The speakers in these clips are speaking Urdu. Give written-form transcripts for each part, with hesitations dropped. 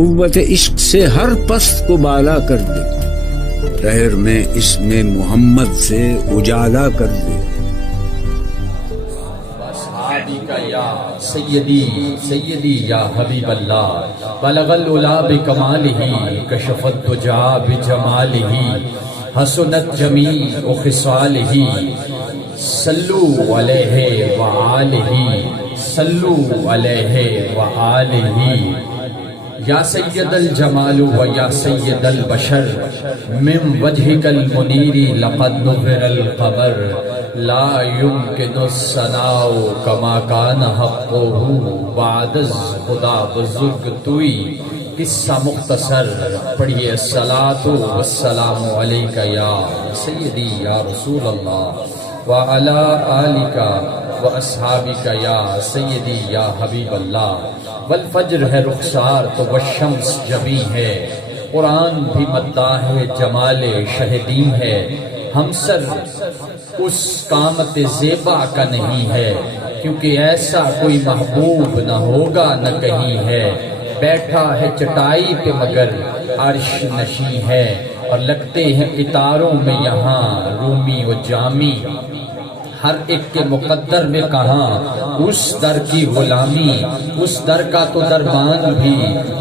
قوت عشق سے ہر پست کو بالا کر دے، لہر میں اس میں محمد سے اجالا کر دے۔ یا سیدی سیدی یا حبیب اللہ بلغ العلا بکمالہ کشف الدجا بجمالہ حسنت جمیع خصالہ صلو علیہ وآلہ صلو علیہ وآلہ یا سید الجمال و یا سید البشر من وجہک المنیر لقد نور القمر لا يمکن الثناء کما کان حقہ بعد از خدا بزرگ توئی۔ قصہ مختصر پڑھیے الصلاۃ والسلام علیک یا سیدی یا رسول اللہ وعلی آلک واصحابک یا سیدی یا حبیب اللہ۔ والفجر ہے رخسار تو والشمس جبیں ہے، قرآن بھی مداح ہے جمال شہدیں ہے، ہمسر اس قامت زیبا کا نہیں ہے، کیونکہ ایسا کوئی محبوب نہ ہوگا نہ کہیں ہے۔ بیٹھا ہے چٹائی پہ مگر عرش نشیں ہے، اور لگتے ہیں ستاروں میں یہاں رومی و جامی، ہر ایک کے مقدر میں کہاں اس در کی غلامی، اس در کا تو دربان بھی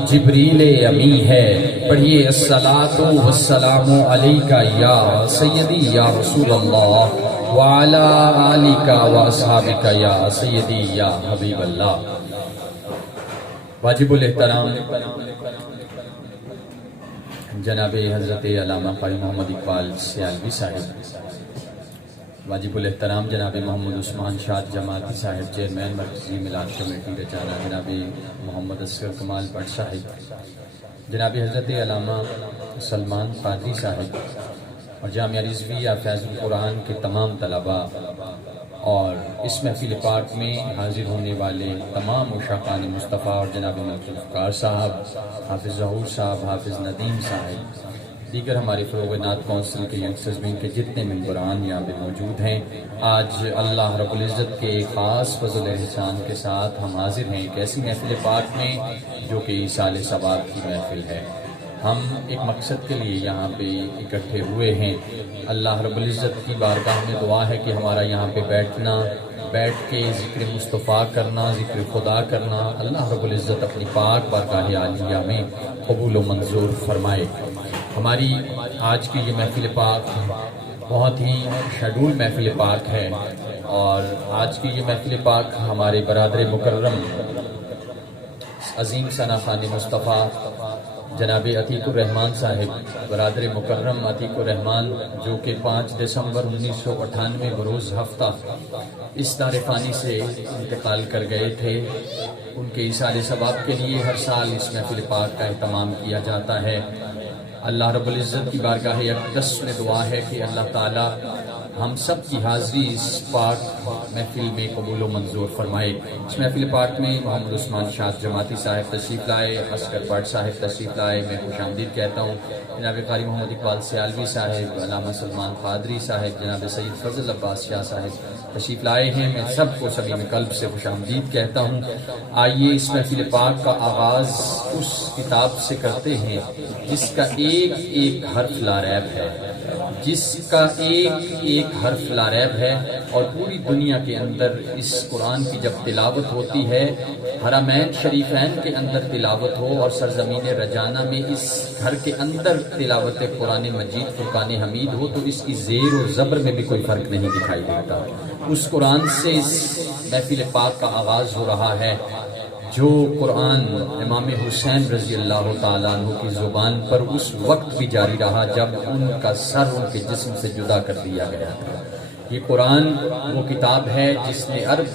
جبریل امی ہے۔ پڑھیے الصلاۃ والسلام علیک یا سیدی یا رسول اللہ وعلی آلک واصحابک یا سیدی یا حبیب اللہ۔ واجب الاحترام جناب حضرت علامہ قاری محمد اقبال سیالوی صاحب، واجب الاحترام جناب محمد عثمان شاد جماعتی صاحب چیئرمین مرکزی میلاد کمیٹی رچانہ، جناب محمد اصغر کمال بٹ صاحب، جناب حضرت علامہ سلمان قادری صاحب، اور جامعہ رضویہ فیض القرآن کے تمام طلباء، اور اس محفل پاک میں حاضر ہونے والے تمام عشاقان مصطفیٰ، اور جناب ملک افکار صاحب، حافظ ظہور صاحب، حافظ ندیم صاحب، دیگر ہمارے فروغ نعت کونسل کے ینگسٹرز ونگ کے جتنے ممبران یہاں پہ موجود ہیں، آج اللہ رب العزت کے خاص فضل احسان کے ساتھ ہم حاضر ہیں ایک ایسی محفل پاک میں جو کہ سال ثواب کی محفل ہے۔ ہم ایک مقصد کے لیے یہاں پہ اکٹھے ہوئے ہیں۔ اللہ رب العزت کی بارگاہ میں دعا ہے کہ ہمارا یہاں پہ بیٹھ کے ذکر مصطفیٰ کرنا، ذکر خدا کرنا، اللہ رب العزت اپنی پاک بارگاہ عالیہ میں قبول و منظور فرمائے۔ ہماری آج کی یہ محفل پاک بہت ہی شیڈول محفل پاک ہے، اور آج کی یہ محفل پاک ہمارے برادر مکرم عظیم ثنا خان مصطفیٰ جناب عتیق الرحمان صاحب، برادر مکرم عتیق الرحمان، جو کہ 5 دسمبر 1998 بروز ہفتہ اس دار فانی سے انتقال کر گئے تھے۔ ان کے ایصال ثواب کے لیے ہر سال اس محفل پاک کا اہتمام کیا جاتا ہے۔ اللہ رب العزت کی بارگاہ اقدس میں دعا ہے کہ اللہ تعالی ہم سب کی حاضری اس پاک محفل میں قبول و منظور فرمائے۔ اس محفل پاک میں محمد عثمان شاد جماعتی صاحب تشریف لائے، اصغر بٹ صاحب تشریف لائے، میں خوش آمدید کہتا ہوں۔ جناب قاری محمد اقبال سیالوی صاحب، علامہ سلمان قادری صاحب، جناب سید فضل عباس شاہ صاحب تشریف لائے ہیں، میں سب کو صمیم قلب سے خوش آمدید کہتا ہوں۔ آئیے اس محفل پاک کا آغاز اس کتاب سے کرتے ہیں جس کا ایک ایک حرف لاریب ہے، جس کا ایک ایک حرف لاریب ہے، اور پوری دنیا کے اندر اس قرآن کی جب تلاوت ہوتی ہے، حرمین شریفین کے اندر تلاوت ہو اور سرزمین رجانہ میں اس گھر کے اندر تلاوت قرآن مجید فرقان حمید ہو، تو اس کی زیر و زبر میں بھی کوئی فرق نہیں دکھائی دیتا۔ اس قرآن سے اس محفل پاک کا آغاز ہو رہا ہے، جو قرآن امام حسین رضی اللہ تعالیٰ عنہ کی زبان پر اس وقت بھی جاری رہا جب ان کا سر ان کے جسم سے جدا کر دیا گیا تھا۔ یہ قرآن وہ کتاب ہے جس نے عرب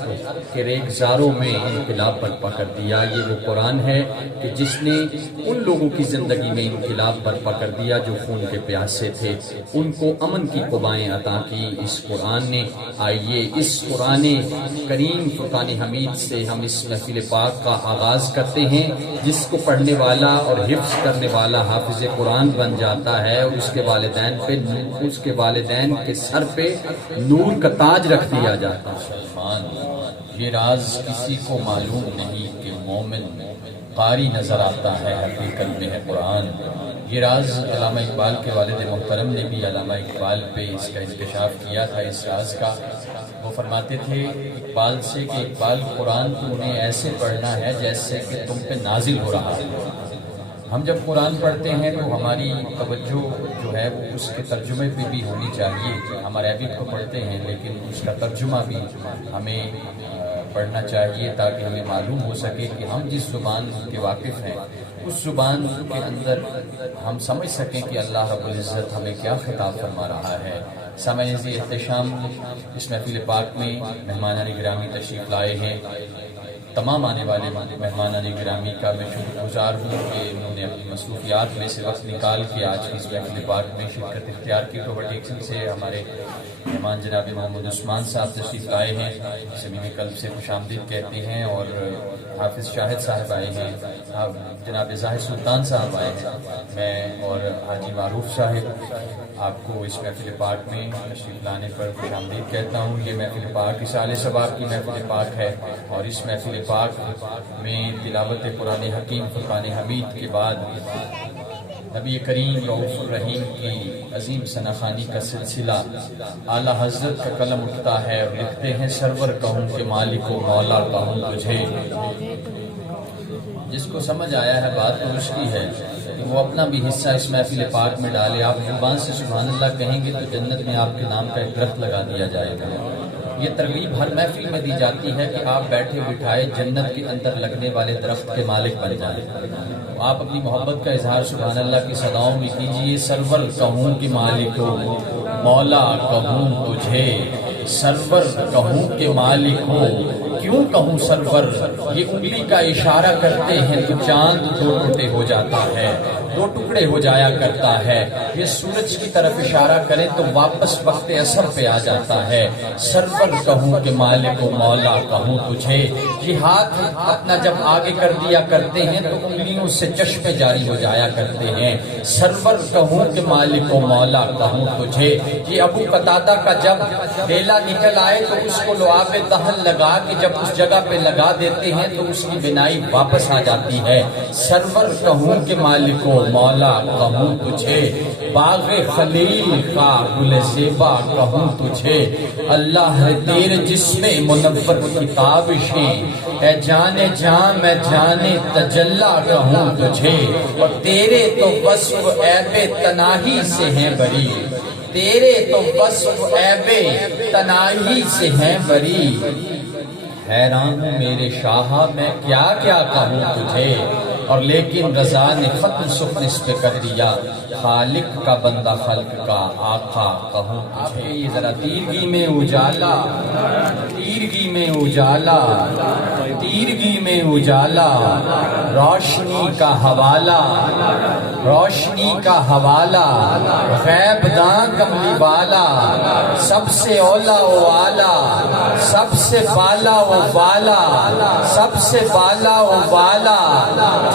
کے ریگزاروں میں انقلاب برپا کر دیا۔ یہ وہ قرآن ہے کہ جس نے ان لوگوں کی زندگی میں انقلاب برپا کر دیا جو خون کے پیاسے تھے، ان کو امن کی قبائیں عطا کی اس قرآن نے۔ آئیے اس قرآن کریم فرقان حمید سے ہم اس محفل پاک کا آغاز کرتے ہیں، جس کو پڑھنے والا اور حفظ کرنے والا حافظ قرآن بن جاتا ہے، اور اس کے والدین کے سر پہ نور کا تاج رکھ دیا جاتا ہے۔ یہ راز کسی کو معلوم نہیں کہ مومن قاری نظر آتا ہے، حقیقت میں ہے قرآن۔ یہ راز علامہ اقبال کے والد محترم نے بھی علامہ اقبال پہ اس کا انکشاف کیا تھا، اس راز کا۔ وہ فرماتے تھے اقبال سے کہ اقبال، قرآن تو انہیں ایسے پڑھنا ہے جیسے کہ تم پہ نازل ہو رہا ہے۔ ہم جب قرآن پڑھتے ہیں تو ہماری توجہ جو ہے وہ اس کے ترجمے پہ بھی ہونی چاہیے۔ ہم عربک کو پڑھتے ہیں لیکن اس کا ترجمہ بھی ہمیں پڑھنا چاہیے تاکہ ہمیں معلوم ہو سکے کہ ہم جس زبان کے واقف ہیں اس زبان کے اندر ہم سمجھ سکیں کہ اللہ رب العزت ہمیں کیا خطاب فرما رہا ہے۔ سامعین عزیز، احتشام اس محفل پاک میں مہمانان گرامی تشریف لائے ہیں۔ تمام آنے والے مہمانان گرامی کا میں شکر گزار ہوں کہ انہوں نے اپنی مصروفیات میں سے وقت نکال کے آج کی اس محفل پاک میں شرکت اختیار کی۔ اوورٹیکسن سے ہمارے مہمان جناب محمد عثمان صاحب تشریف لائے ہیں، صمیم قلب سے خوش آمدید کہتے ہیں، اور حافظ شاہد صاحب آئے ہیں، جناب ظاہر سلطان صاحب آئے ہیں، میں اور حاجی معروف صاحب آپ کو اس محفل پاک میں تشریف لانے پر خوش آمدید کہتا ہوں۔ یہ محفل پاک اصال ثواب کی محفل پاک ہے، اور اس محفل پاک میں تلاوت قرآن حکیم فرقان حمید کے بعد نبی کریم رؤوف الرحیم کی عظیم ثناخوانی کا سلسلہ اعلیٰ حضرت کا قلم اٹھتا ہے اور لکھتے ہیں، سرور کہوں کہ مالک و مولا کہوں تجھے۔ جس کو سمجھ آیا ہے بات تو اس کی ہے کہ وہ اپنا بھی حصہ اس محفل پاک میں ڈالے۔ آپ زبان سے سبحان اللہ کہیں گے تو جنت میں آپ کے نام کا ایک درخت لگا دیا جائے گا۔ یہ ترغیب ہر محفل میں دی جاتی ہے کہ آپ بیٹھے بٹھائے جنت کے اندر لگنے والے درخت کے مالک بن جائیں۔ آپ اپنی محبت کا اظہار سبحان اللہ کی صداؤں میں کیجئے، سرور کہوں کہ مالک ہو، مولا کہوں تجھے، سرور کہوں کہ مالک ہو، کیوں کہوں سرور؟ یہ انگلی کا اشارہ کرتے ہیں تو چاند دو ٹوٹے ہو جاتا ہے، دو ٹکڑے ہو جایا کرتا ہے۔ یہ سورج کی طرف اشارہ کریں تو واپس وقت اثر پہ آ جاتا ہے۔ سرور کہوں کہ مالک و مولا کہوں تجھے۔ یہ ہاتھ اپنا جب آگے کر دیا کرتے ہیں تو انگلیوں سے چشمے جاری ہو جایا کرتے ہیں۔ سرور کہوں کہ مالک و مولا کہوں تجھے۔ یہ ابو قتادہ کا جب ڈیلا نکل آئے تو اس کو لعاب دہن لگا کہ جب اس جگہ پہ لگا دیتے ہیں تو اس کی بینائی واپس آ جاتی ہے۔ سرور کہوں کہ مالک و مولا کہوں تجھے، باغ خلیل کا گل زیبا کہوں تجھے۔ اللہ ہے تیرے جسم منور کی تابشیں، اے جانے جان میں جانے تجلا کہوں تجھے۔ اور تیرے تو وصف عیب تناہی سے ہیں بری، تیرے تو وصف عیب تناہی سے ہیں بری۔ حیران ہوں میرے شاہ میں کیا کیا کہوں تجھے، اور لیکن رضا نے ختم سخن اس پہ کر دیا، خالق کا بندہ خلق کا آقا کہوں تجھے۔ یہ ذرا تیرگی میں اجالا، تیرگی میں اجالا، تیرگی میں اجالا، روشنی کا حوالہ، روشنی کا حوالہ، غیب داں کملی والا، سب سے اولا و اعلیٰ، سب سے بالا و والا، سب سے بالا و والا،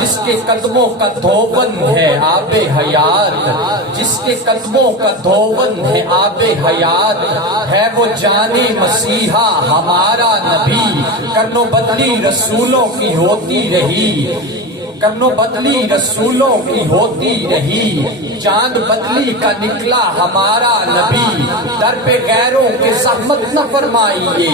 جس کے قدموں کا دھوبن ہے آب حیات، جس کے قدموں کا دھوبن ہے آب حیات، ہے وہ جانے مسیحا ہمارا نبی، کرنو بدلی رسولوں کی ہوتی رہی، کرنو بدلی رسولوں کی ہوتی رہی، چاند بدلی کا نکلا ہمارا نبی، در پہ غیروں کے زحمت نہ فرمائیے،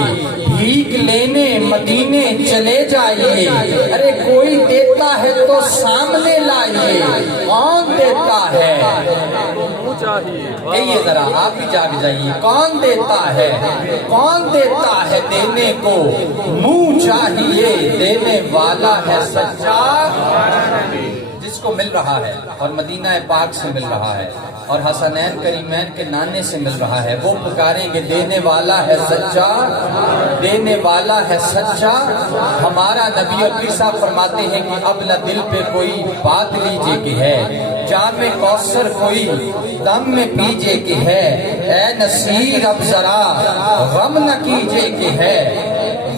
بھیک لینے مدینے چلے جائیے، ارے کوئی دیتا ہے تو سامنے لائیے، کون دیتا ہے؟ کہیے ذرا آپ ہی جاگ جائیے، کون دیتا ہے؟ کون دیتا ہے دینے کو؟ منہ چاہیے دینے والا ہے سچا، جس کو مل رہا ہے اور مدینہ پاک سے مل رہا ہے اور حسنین کریمین کے نانے سے مل رہا ہے، وہ پکاریں گے دینے والا ہے سچا، دینے والا ہے سچا۔ ہمارا نبی اور پیر صاحب فرماتے ہیں کہ اب نہ دل پہ کوئی بات لیجے کہ ہے، جام کوثر کوئی دم میں پیجے کہ ہے، اے نصیر اب ذرا غم نہ کیجے کہ ہے،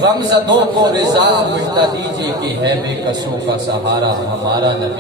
غم زدوں کو رضا مٹا دیجے کہ ہے، بے کسوں کا سہارا ہمارا نبی۔